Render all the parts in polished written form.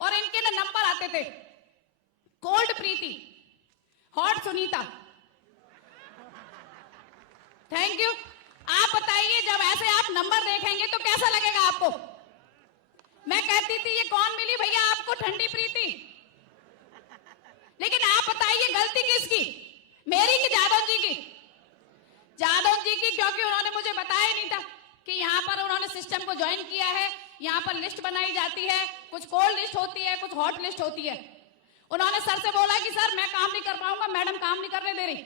और इनके ना नंबर आते थे, cold Preeti, hot Sunita. Thank you. आप बताइए, जब ऐसे आप नंबर देखेंगे तो कैसा लगेगा आपको? मैं कहती थी ये कौन मिली भैया आपको, ठंडी प्रीति। लेकिन आप बताइए गलती किसकी, मेरी कि जादव जी की? जादव जी की, क्योंकि उन्होंने मुझे बताया नहीं था कि यहाँ पर उन्होंने सिस्टम को ज्वाइन किया है। यहाँ पर लिस्ट बनाई जाती है, कुछ कोल्ड लिस्ट होती है, कुछ हॉट लिस्ट होती है। उन्होंने सर से बोला कि सर मैं काम नहीं कर पाऊंगा, मैडम काम नहीं करने दे रही।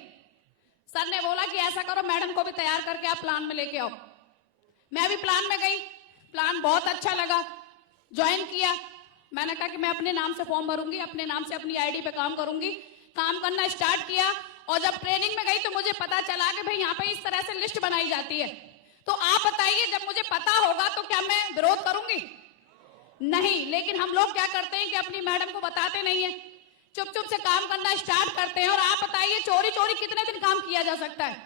सर ने बोला कि ऐसा करो, मैडम को भी तैयार करके आप प्लान में लेके आओ। मैं भी प्लान में गई, प्लान बहुत अच्छा लगा, ज्वाइन किया। मैंने कहा कि मैं अपने नाम से फॉर्म भरूंगी, अपने नाम से अपनी आईडी पे काम करूंगी। काम करना स्टार्ट किया और जब ट्रेनिंग में गई तो मुझे पता चला कि भाई यहाँ पे इस तरह से लिस्ट बनाई जाती है। तो आप बताइए, जब मुझे पता होगा तो क्या मैं विरोध करूंगी? नहीं। लेकिन हम लोग क्या करते हैं कि अपनी मैडम को बताते नहीं है, चुप चुप से काम करना स्टार्ट करते हैं। और आप बताइए, चोरी चोरी कितने दिन काम किया जा सकता है?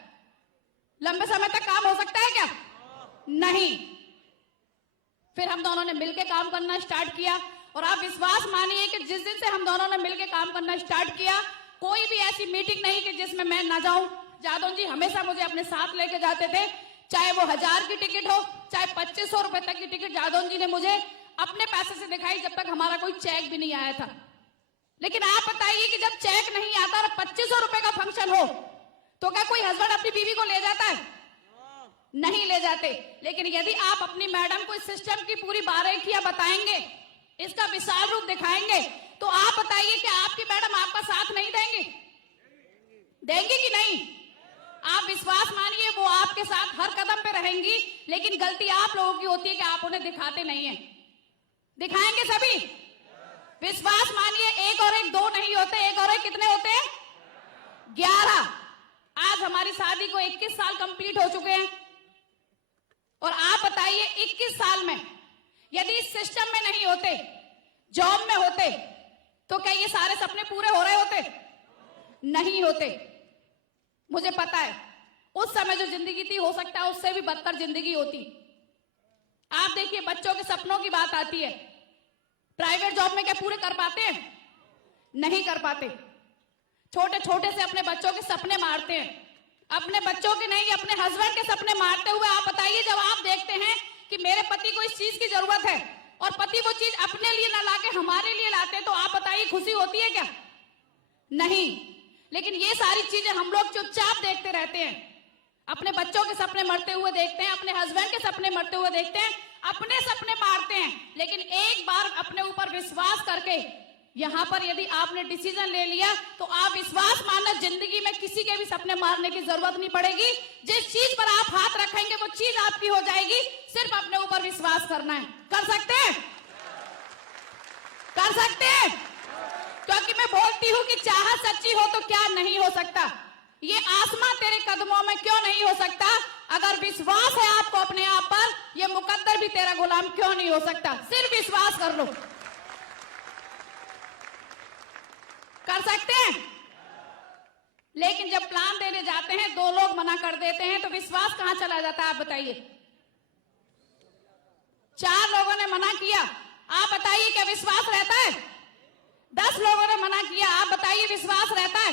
लंबे समय तक काम हो सकता है क्या? नहीं। फिर हम दोनों ने मिलकर काम करना स्टार्ट किया और आप विश्वास मानिए कि जिस दिन से हम दोनों ने मिलकर काम करना स्टार्ट किया, कोई भी ऐसी मीटिंग नहीं कि जिसमें मैं ना जाऊं। जादव जी हमेशा मुझे अपने साथ लेके जाते थे, चाहे वो 1000 की टिकट हो, चाहे 2500 रुपए तक की टिकट जादव जी ने मुझे अपने पैसे से दिखाई, जब तक हमारा कोई चेक भी नहीं आया था। लेकिन आप बताइए कि जब चेक नहीं आता और 2500 रुपए का फंक्शन हो तो क्या कोई हस्बैंड अपनी बीवी को ले जाता है? नहीं ले जाते। लेकिन यदि आप अपनी मैडम को इस सिस्टम की पूरी बारीकियां बताएंगे, इसका विशाल रूप दिखाएंगे, तो आप बताइए कि आपकी मैडम आपका साथ नहीं देंगी? देंगी कि नहीं? आप विश्वास मानिए, वो आपके साथ हर कदम पे रहेंगी। लेकिन गलती आप लोगों की होती है कि आप उन्हें दिखाते नहीं है। दिखाएंगे सभी? विश्वास मानिए, 1 और 1 2 नहीं होते, 1 और 1 कितने होते हैं? 11। आज हमारी शादी को 21 साल कंप्लीट हो चुके हैं और आप बताइए 21 साल में यदि इस सिस्टम में नहीं होते, जॉब में होते, तो क्या ये सारे सपने पूरे हो रहे होते? नहीं होते। मुझे पता है उस समय जो जिंदगी थी, हो सकता है उससे भी बदतर जिंदगी होती। आप देखिए, बच्चों के सपनों की बात आती है, प्राइवेट जॉब में क्या पूरे कर पाते हैं? नहीं कर पाते। छोटे छोटे से अपने बच्चों के सपने मारते हैं, अपने बच्चों के नहीं, अपने हस्बैंड के सपने मारते हुए। आप बताइए, जब आप देखते हैं कि मेरे पति को इस चीज की जरूरत है और पति वो चीज अपने लिए ना लाके हमारे लिए लाते, तो आप बताइए खुशी होती है क्या? नहीं। लेकिन ये सारी चीजें हम लोग चुपचाप देखते रहते हैं, अपने बच्चों के सपने मरते हुए देखते हैं, अपने हस्बैंड के सपने मरते हुए देखते हैं, अपने सपने मारते हैं। लेकिन एक बार अपने ऊपर विश्वास करके यहां पर यदि आपने डिसीजन ले लिया, तो आप विश्वास मानना, जिंदगी में किसी के भी सपने मारने की जरूरत नहीं पड़ेगी। जिस चीज पर आप हाथ रखेंगे वो चीज आपकी हो जाएगी। सिर्फ अपने ऊपर विश्वास करना है। कर सकते हैं? कर सकते हैं? क्योंकि मैं बोलती हूं कि चाहत सच्ची हो तो क्या नहीं हो सकता। ये आसमां तेरे कदमों में क्यों नहीं हो सकता? अगर विश्वास है आपको अपने आप पर, ये मुकद्दर भी तेरा गुलाम क्यों नहीं हो सकता? सिर्फ विश्वास कर लो। कर सकते हैं? लेकिन जब प्लान देने जाते हैं, 2 लोग मना कर देते हैं, तो विश्वास कहां चला जाता है? आप बताइए। 4 लोगों ने मना किया, आप बताइए क्या विश्वास रहता है? 10 लोगों ने मना किया, आप बताइए विश्वास रहता है?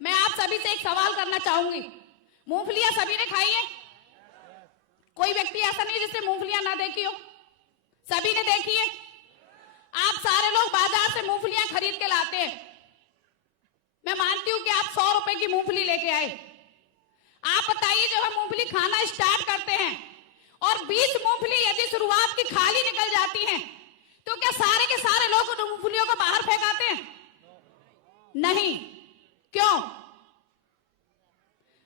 मैं आप सभी से एक सवाल करना चाहूंगी, मूंगफलियां सभी ने खाई है? कोई व्यक्ति ऐसा नहीं जिसने मूंगफलियां ना देखी हो, सभी ने देखी है। आप सारे लोग बाजार से मूंगफलियां खरीद के लाते हैं। मैं मानती हूं कि आप 100 रुपए की मूंगफली लेके आए। आप बताइए, जब हम मूंगफली खाना स्टार्ट करते हैं और 20 मूंगफली यदि शुरुआत की खाली निकल जाती हैं, तो क्या सारे के सारे लोग उन मूंगफलियों को बाहर फेंकाते हैं? नहीं। क्यों?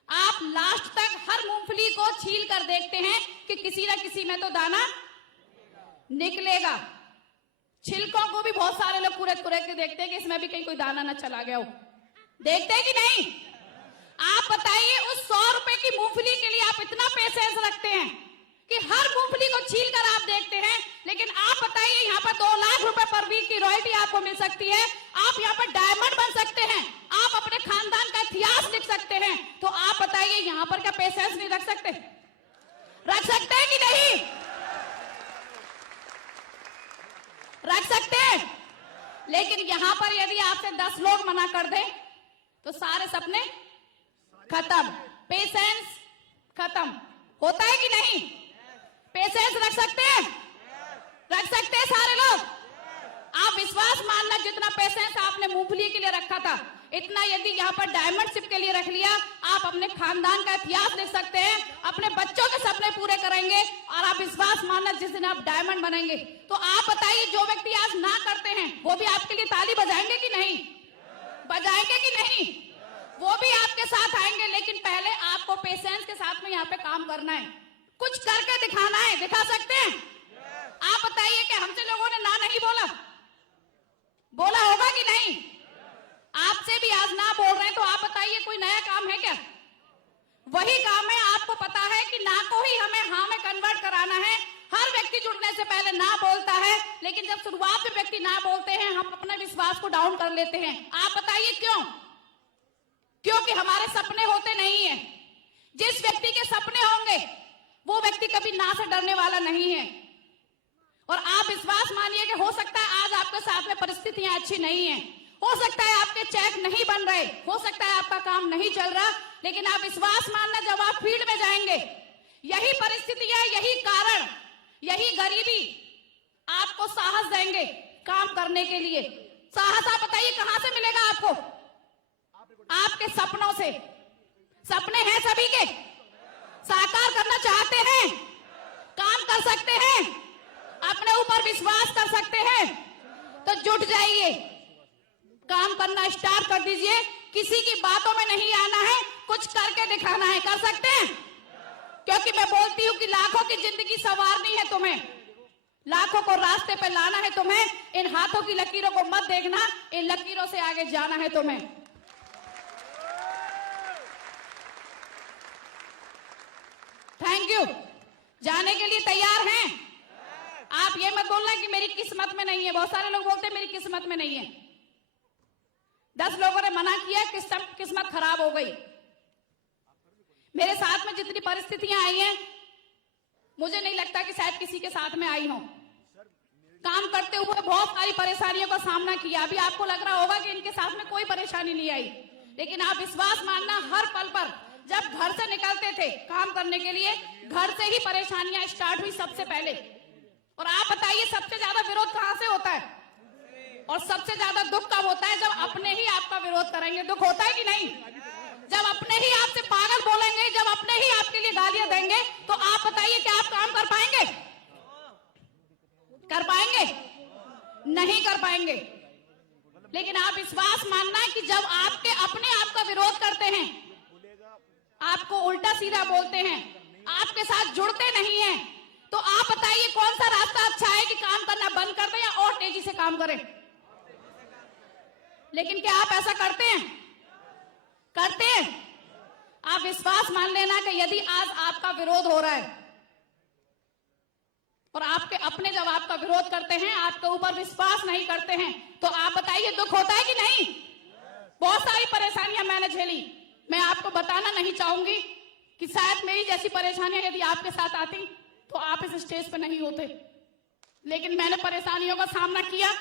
आप लास्ट तक हर मूंगफली को छील कर देखते हैं कि किसी ना किसी में तो दाना निकलेगा। छिलकों को भी बहुत सारे लोग कुरेद कुरेद के देखते हैं कि इसमें भी कहीं कोई दाना ना चला गया हो। देखते हैं कि नहीं? आप बताइए, उस 100 रुपए की मूंगफली के लिए आप इतना पेशेंस रखते हैं कि हर मूंगफली को छील कर आप देखते हैं। लेकिन आप बताइए, यहाँ पर 2 लाख रुपए पर वीक की रॉयल्टी आपको मिल सकती है, आप यहाँ पर डायमंड बन सकते हैं, आप अपने खानदान का इतिहास लिख सकते हैं, तो आप बताइए यहाँ पर क्या पेशेंस नहीं रख सकते? रख सकते हैं कि नहीं? रख सकते हैं। लेकिन यहां पर यदि आपसे 10 लोग मना कर दें तो सारे सपने खत्म, पेशेंस खत्म। होता है कि नहीं? पेशेंस रख सकते हैं? रख सकते हैं सारे लोग? आप विश्वास मानना, जितना पेशेंस आपने मूंगफली के लिए रखा था, इतना यदि यहाँ पर डायमंड शिप के लिए रख लिया, आप अपने खानदान का इतिहास लिख सकते हैं, अपने बच्चों के सपने पूरे करेंगे। और आप विश्वास मानना, जिस दिन आप डायमंड बनेंगे तो आप बताइए, जो व्यक्ति आज ना करते हैं वो भी आपके लिए ताली बजाएंगे कि नहीं? बजाएंगे कि नहीं? वो भी आपके साथ आएंगे। लेकिन पहले आपको पेशेंस के साथ में यहाँ पे काम करना है, कुछ करके दिखाना है। दिखा सकते हैं? आप बताइए कि हमसे लोगों ने ना नहीं बोला होगा कि नहीं? आपसे भी आज ना बोल रहे हैं तो आप बताइए, कोई नया काम है क्या? वही काम है। आपको पता है कि ना को ही हमें हाँ में कन्वर्ट कराना है। हर व्यक्ति जुड़ने से पहले ना बोलता है, लेकिन जब शुरुआत में व्यक्ति ना बोलते हैं, हम अपने विश्वास को डाउन कर लेते हैं। आप बताइए क्यों? क्योंकि हमारे सपने होते नहीं है। जिस व्यक्ति के सपने होंगे वो व्यक्ति कभी ना से डरने वाला नहीं है। और आप विश्वास मानिए कि हो सकता है आज आपके साथ में परिस्थितियां अच्छी नहीं है, हो सकता है आपके चेक नहीं बन रहे, हो सकता है आपका काम नहीं चल रहा, लेकिन आप विश्वास मानना, जब आप फील्ड में जाएंगे, यही परिस्थितियां, यही कारण, यही गरीबी आपको साहस देंगे काम करने के लिए। साहस आप बताइए कहां से मिलेगा आपको? आपके सपनों से। सपने हैं सभी के, साकार करना चाहते हैं, काम कर सकते हैं, अपने ऊपर विश्वास कर सकते हैं, तो जुट जाइए, काम करना स्टार्ट कर दीजिए। किसी की बातों में नहीं आना है, कुछ करके दिखाना है। कर सकते हैं? क्योंकि मैं बोलती हूं कि लाखों की जिंदगी संवारनी है तुम्हें, लाखों को रास्ते पे लाना है तुम्हें। इन हाथों की लकीरों को मत देखना, इन लकीरों से आगे जाना है तुम्हें। Thank you. जाने के लिए तैयार हैं? आप ये मत बोलना कि मेरी किस्मत में नहीं है। बहुत सारे लोग बोलते हैं मेरी किस्मत में नहीं है। 10 लोगों ने मना किया, किस्मत खराब हो गई। मेरे साथ में जितनी परिस्थितियां आई हैं, मुझे नहीं लगता कि शायद किसी के साथ में आई हो। काम करते हुए बहुत सारी परेशानियों का सामना किया। अभी आपको लग रहा होगा कि इनके साथ में कोई परेशानी नहीं आई, लेकिन आप विश्वास मानना, हर पल पर जब घर से निकलते थे काम करने के लिए, घर से ही परेशानियां स्टार्ट हुई सबसे पहले। और आप बताइए, सबसे ज्यादा विरोध कहां से होता है? और सबसे ज्यादा दुख कब होता है? जब अपने ही आपका विरोध करेंगे। दुख होता है कि नहीं? जब अपने ही आपसे पागल बोलेंगे, जब अपने ही आपके लिए गालियां देंगे, तो आप बताइए कि आप काम कर पाएंगे? कर पाएंगे? नहीं कर पाएंगे। लेकिन आप विश्वास मानना कि जब आपके अपने आप का विरोध करते हैं, आपको उल्टा सीधा बोलते हैं, आपके साथ जुड़ते नहीं हैं, तो आप बताइए कौन सा रास्ता अच्छा है कि काम करना बंद कर दें या और तेजी से काम करें? लेकिन क्या आप ऐसा करते हैं? करते हैं? आप विश्वास मान लेना कि यदि आज आपका विरोध हो रहा है और आपके अपने जब आपका विरोध करते हैं, आपके ऊपर विश्वास नहीं करते हैं, तो आप बताइए दुख होता है कि नहीं? बहुत सारी परेशानियां मैंने झेली। मैं आपको बताना नहीं चाहूंगी कि शायद मेरी जैसी परेशानियां यदि आपके साथ आती तो आप इस स्टेज पे नहीं होते, लेकिन मैंने परेशानियों का सामना किया।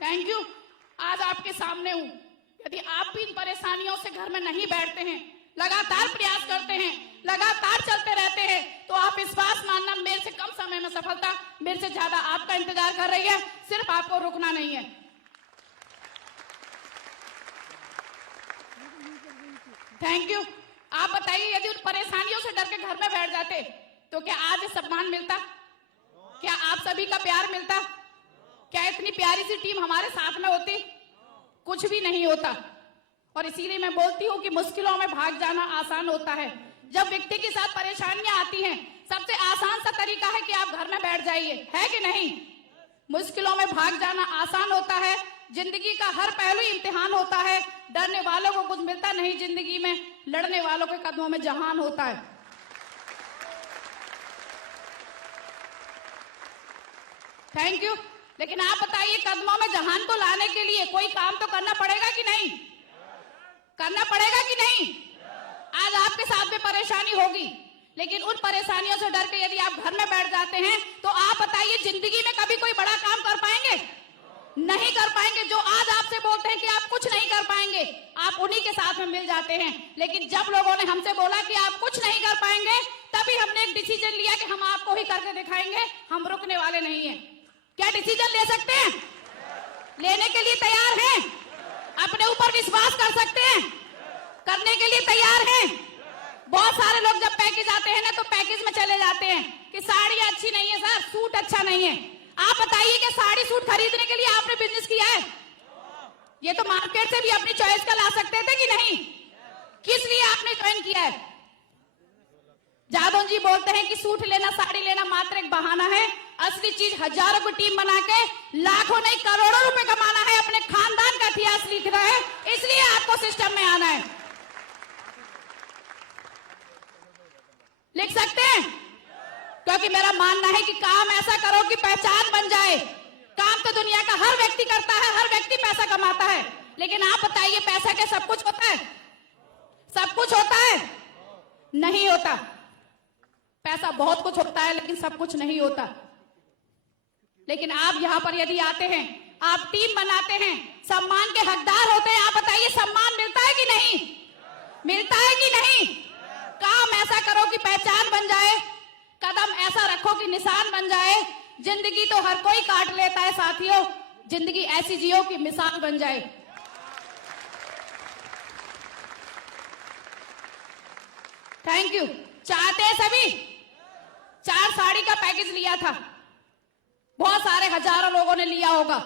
Thank you. आज आपके सामने हूं। यदि आप भी इन परेशानियों से घर में नहीं बैठते हैं, लगातार प्रयास करते हैं, लगातार चलते रहते हैं, तो आप विश्वास मानना, मेरे से कम समय में सफलता मेरे से ज्यादा आपका इंतजार कर रही है। सिर्फ आपको रुकना नहीं है। Thank you. आप बताइए, यदि उन परेशानियों से डर के घर में बैठ जाते तो क्या आज सम्मान मिलता? क्या आप सभी का प्यार मिलता? क्या इतनी प्यारी सी टीम हमारे साथ में होती? कुछ भी नहीं होता। और इसीलिए मैं बोलती हूँ कि मुश्किलों में भाग जाना आसान होता है। जब व्यक्ति के साथ परेशानियां आती हैं, सबसे आसान सा तरीका है कि आप घर में बैठ जाइए, है कि नहीं? मुश्किलों में भाग जाना आसान होता है। जिंदगी का हर पहलू इम्तिहान होता है। डरने वालों को कुछ मिलता नहीं जिंदगी में, लड़ने वालों के कदमों में जहान होता है। Thank you. लेकिन आप बताइए, कदमों में जहान को लाने के लिए कोई काम तो करना पड़ेगा कि नहीं? करना पड़ेगा कि नहीं? आज आपके साथ में परेशानी होगी, लेकिन उन परेशानियों से डर के यदि आप घर में बैठ जाते हैं तो आप बताइए जिंदगी में कभी कोई बड़ा काम कर पाएंगे? नहीं कर पाएंगे। जो आज आपसे बोलते हैं कि आप कुछ नहीं कर पाएंगे, आप उन्हीं के साथ में मिल जाते हैं। लेकिन जब लोगों ने हमसे बोला कि आप कुछ नहीं कर पाएंगे, तभी हमने एक डिसीजन लिया कि हम आपको ही करके दिखाएंगे, हम रुकने वाले नहीं हैं। क्या डिसीजन ले सकते हैं? लेने के लिए तैयार हैं? अपने ऊपर विश्वास कर सकते हैं? करने के लिए तैयार हैं? बहुत सारे लोग जब पैकेज आते हैं ना तो पैकेज में चले जाते हैं कि साड़ी अच्छी नहीं है सर, सूट अच्छा नहीं है। आप बताइए कि साड़ी सूट खरीदने के लिए आपने बिजनेस किया है? ये तो मार्केट से भी अपनी चॉइस का ला सकते थे कि नहीं? किस लिए आपने ज्वाइन किया है? जादव जी बोलते हैं कि सूट लेना, साड़ी लेना मात्र एक बहाना है। असली चीज हजारों की टीम बना के लाखों नहीं करोड़ों रुपए कमाना है, अपने खानदान का इतिहास लिखना है। इसलिए आपको सिस्टम में आना है। लिख सकते हैं? क्योंकि मेरा मानना है कि काम ऐसा करो कि पहचान बन जाए। काम तो दुनिया का हर व्यक्ति करता है, हर व्यक्ति पैसा कमाता है, लेकिन आप बताइए पैसा क्या सब कुछ होता है? सब कुछ होता है? नहीं होता। पैसा बहुत कुछ होता है लेकिन सब कुछ नहीं होता। लेकिन आप यहां पर यदि आते हैं, आप टीम बनाते हैं, सम्मान के हकदार होते हैं। आप बताइए सम्मान मिलता है कि नहीं? मिलता है कि नहीं? काम ऐसा करो कि पहचान बन जाए, कदम ऐसा रखो कि निशान बन जाए। जिंदगी तो हर कोई काट लेता है साथियों, जिंदगी ऐसी जियो कि मिसाल बन जाए। Thank you. चाहते हैं सभी? 4 साड़ी का पैकेज लिया था, बहुत सारे हजारों लोगों ने लिया होगा,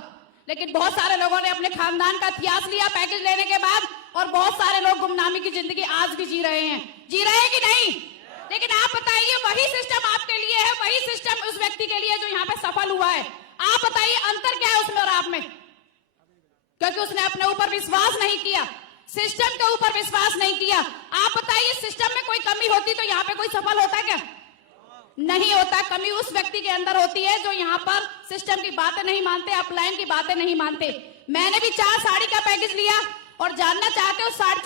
लेकिन बहुत सारे लोगों ने अपने खानदान का इतिहास लिया पैकेज लेने के बाद, और बहुत सारे लोग गुमनामी की जिंदगी आज भी जी रहे हैं। जी रहे हैं कि नहीं? लेकिन आप बताइए वही सिस्टम आपके लिए है, वही सिस्टम उस व्यक्ति के लिए जो यहाँ पे सफल हुआ है। आप बताइए अंतर क्या है उसमें और आप में? क्योंकि उसने अपने ऊपर विश्वास नहीं किया, सिस्टम के ऊपर विश्वास नहीं किया। आप बताइए सिस्टम में कोई कमी होती तो यहाँ पे कोई सफल होता क्या? नहीं होता। कमी उस व्यक्ति के अंदर होती है जो यहाँ पर सिस्टम की बातें नहीं मानते, अपलाइन की बातें नहीं मानते। मैंने भी 4 साड़ी का पैकेज लिया और जानना चाहते हो 4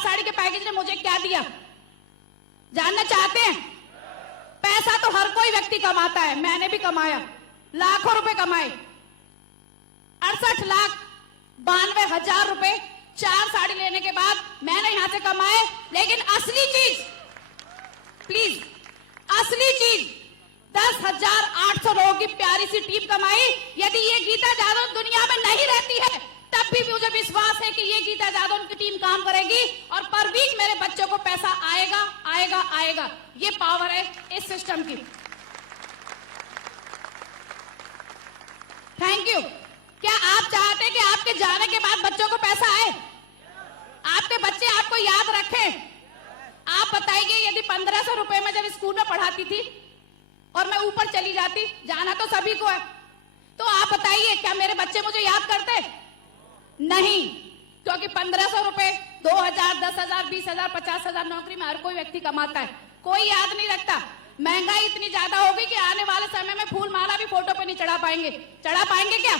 साड़ी के पैकेज ने मुझे क्या दिया? जानना चाहते हैं? पैसा तो हर कोई व्यक्ति कमाता है, मैंने भी कमाया, लाखों रुपए कमाए। 68,92,000 रुपए 4 साड़ी लेने के बाद मैंने यहां से कमाए। लेकिन असली चीज, प्लीज, असली चीज 10,800 लोगों की प्यारी सी टीम कमाई। यदि ये गीता जादव दुनिया में नहीं रहती है तब भी मुझे विश्वास है कि ये गीता जादव की टीम काम करेगी और पर वीक मेरे बच्चों को पैसा आएगा आएगा आएगा। ये पावर है इस सिस्टम की। Thank you. क्या आप चाहते हैं कि आपके जाने के बाद बच्चों को पैसा आए? आपके बच्चे आपको याद रखें? आप बताइए यदि 1500 रुपए में जब स्कूल में पढ़ाती थी और मैं ऊपर चली जाती, जाना तो सभी को है, तो आप बताइए क्या मेरे बच्चे मुझे याद करते? नहीं, क्योंकि 1500 रुपए 2000, 10,000, 20,000, 50,000 नौकरी में हर कोई व्यक्ति कमाता है, कोई याद नहीं रखता। महंगाई इतनी ज्यादा होगी कि आने वाले समय में फूल माला भी फोटो पे नहीं चढ़ा पाएंगे। चढ़ा पाएंगे क्या?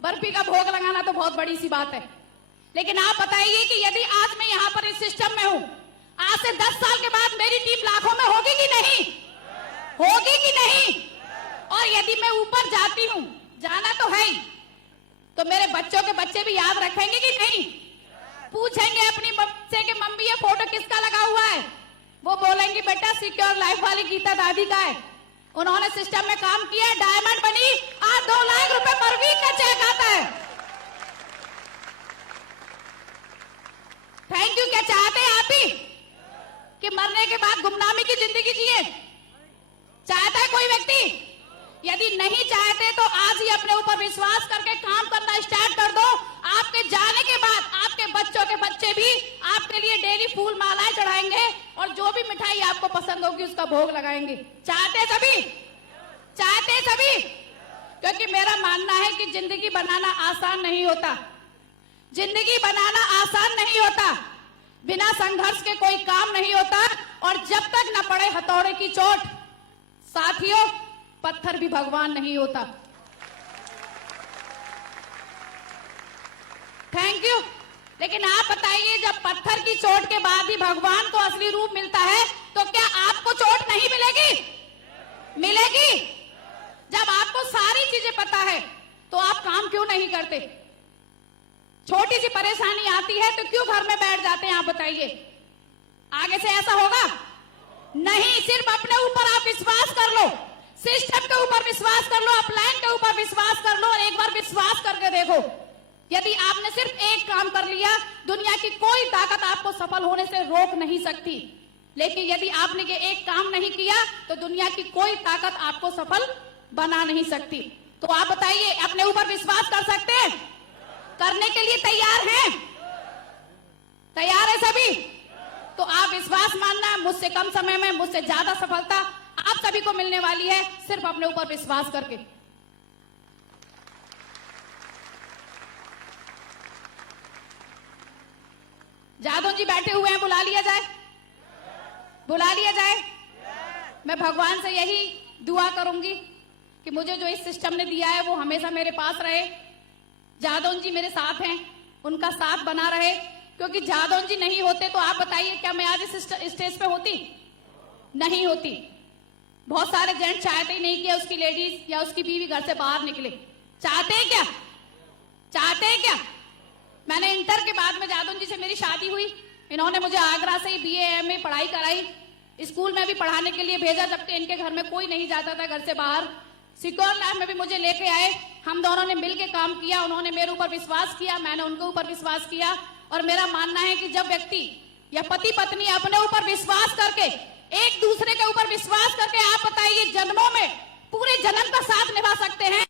बर्फी का भोग लगाना तो बहुत बड़ी सी बात है। लेकिन आप बताइए कि यदि आज मैं यहाँ पर इस सिस्टम में हूं, आज से 10 साल के बाद मेरी टीम लाखों में होगी कि नहीं? होगी कि नहीं? और यदि मैं ऊपर जाती हूं, जाना तो है ही, तो मेरे बच्चों के बच्चे भी याद रखेंगे कि नहीं? पूछेंगे अपनी बच्चे के मम्मी ये फोटो किसका लगा हुआ है? वो बोलेंगे बेटा सिक्योर लाइफ वाली गीता दादी का है, उन्होंने सिस्टम में काम किया, डायमंड बनी, आज 2 लाख रुपए पर वीक का चेक आता है। Thank you. क्या चाहते हैं आप ही कि मरने के बाद गुमनामी की जिंदगी जिए? चाहता है कोई व्यक्ति? यदि नहीं चाहते तो आज ही अपने ऊपर विश्वास करके काम करना स्टार्ट कर दो। आपके जाने के बाद आपके बच्चों के बच्चे भी आपके लिए डेली फूल मालाएं चढ़ाएंगे और जो भी मिठाई आपको पसंद होगी उसका भोग लगाएंगे। चाहते सभी? चाहते सभी? क्योंकि मेरा मानना है कि जिंदगी बनाना आसान नहीं होता, जिंदगी बनाना आसान नहीं होता, बिना संघर्ष के कोई काम नहीं होता। और जब तक न पड़े हथौड़े की चोट, साथियों, पत्थर भी भगवान नहीं होता। Thank you. लेकिन आप बताइए जब पत्थर की चोट के बाद ही भगवान को असली रूप मिलता है तो क्या आपको है कि जब आपको सारी चीजें पता है तो आप काम क्यों नहीं करते? छोटी सी परेशानी आती है तो क्यों घर में बैठ जाते हैं? आप बताइए, आगे से ऐसा होगा नहीं। सिर्फ अपने ऊपर आप विश्वास कर लो, सिस्टम के ऊपर विश्वास कर लो, अपलाइन के ऊपर विश्वास कर लो और एक बार विश्वास करके देखो। यदि आपने सिर्फ एक काम कर लिया, दुनिया की कोई ताकत आपको सफल होने से रोक नहीं सकती। लेकिन यदि आपने ये एक काम नहीं किया तो दुनिया की कोई ताकत आपको सफल बना नहीं सकती। तो आप बताइए, अपने ऊपर विश्वास कर सकते हैं? करने के लिए तैयार हैं? तैयार है सभी? तो आप विश्वास मानना, मुझसे कम समय में मुझसे ज्यादा सफलता आप सभी को मिलने वाली है, सिर्फ अपने ऊपर विश्वास करके। जादव जी बैठे हुए हैं, बुला लिया जाए, बुला लिया जाए। मैं भगवान से यही दुआ करूंगी कि मुझे जो इस सिस्टम ने दिया है वो हमेशा मेरे पास रहे। जादव जी मेरे साथ हैं, उनका साथ बना रहे, क्योंकि जादव जी नहीं होते तो आप बताइए क्या मैं आज इस स्टेज पे होती? नहीं होती। बहुत सारे जेंट्स चाहते ही नहीं कि उसकी लेडीज या उसकी बीवी घर से बाहर निकले। चाहते हैं क्या? चाहते हैं क्या? मैंने इंटर के बाद में जादव जी से मेरी शादी हुई, इन्होंने मुझे आगरा से ही BA MA पढ़ाई कराई, स्कूल में भी पढ़ाने के लिए भेजा, जबकि इनके घर में कोई नहीं जाता था घर से बाहर। सिक्योर लाइफ में भी मुझे लेके आए, हम दोनों ने मिलकर काम किया, उन्होंने मेरे ऊपर विश्वास किया, मैंने उनके ऊपर विश्वास किया। और मेरा मानना है कि जब व्यक्ति या पति पत्नी अपने ऊपर विश्वास करके, एक दूसरे के ऊपर विश्वास करके, आप बताइए जन्मों में पूरे जन्म का साथ निभा सकते हैं।